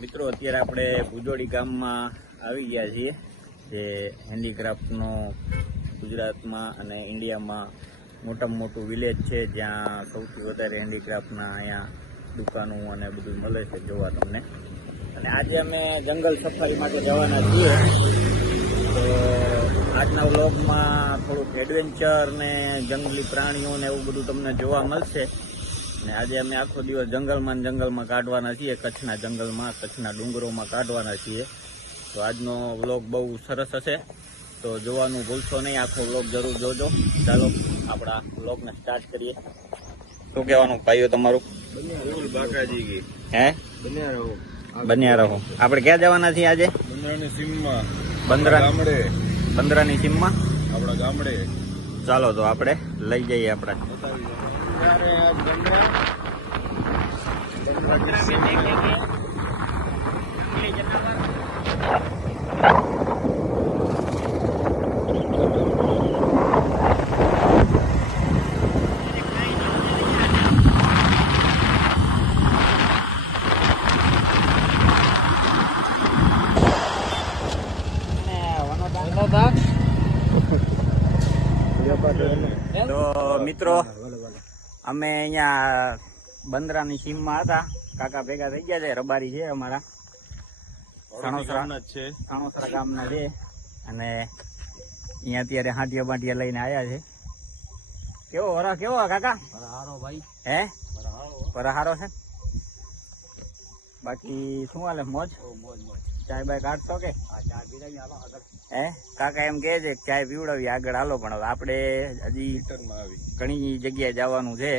મિત્રો, અત્યારે આપણે ભુજોડી ગામમાં આવી ગયા છીએ, જે હેન્ડીક્રાફ્ટનો ગુજરાતમાં અને ઇન્ડિયામાં મોટામાં મોટું વિલેજ છે, જ્યાં સૌથી વધારે હેન્ડીક્રાફ્ટના અહીંયા દુકાનો અને બધું મળે છે જોવા તમને. અને આજે અમે જંગલ સફારી માટે જવાના છીએ. તો આજના વ્લોગમાં થોડુંક એડવેન્ચર ને જંગલી પ્રાણીઓ ને એવું બધું તમને જોવા મળશે. ને આજે અમે આખો દિવસ જંગલમાં જંગલમાં કાઢવાના છીએ કચ્છના જંગલમાં કચ્છના ડુંગરોમાં કાઢવાના છીએ. તો આજનો વ્લોગ બહુ સરસ હશે. તો જોવાનું ભૂલશો નહીં આખો વ્લોગ જરૂર જોજો. ચાલો આપણા વ્લોગને સ્ટાર્ટ કરીએ. શું કહેવાનું ભાઈઓ તમારું? હે? બન્યા રહો. બન્યા રહો. આપણે ક્યાં જવાના છીએ આજે? બંદરાની સીમમાં. બંદરા ગામડે. બંદરાની સીમમાં? આપણા ગામડે. ચાલો તો આપણે લઈ જઈએ આપણા. તો મિત્રો અમે અહીંયા બંદરાની સીમમાં હતા. કાકા ભેગા થઈ ગયા છે રબારી છે અમારા. સણોસરા ગામના છે. અને અહીંયા અત્યારે હાંટિયા બાંટિયા લઈને આવ્યા છે. કેવો વરા કેવો કાકા? હે? વરા છે? બાકી શું હાલે મોજ. ચાય બાય કાઢતો કે? હે કાકા એમ કે છે કે ચાય પીવડાવી આગળ હાલો પણ હવે આપણે હજી ઘણી જગ્યાએ જવાનું છે.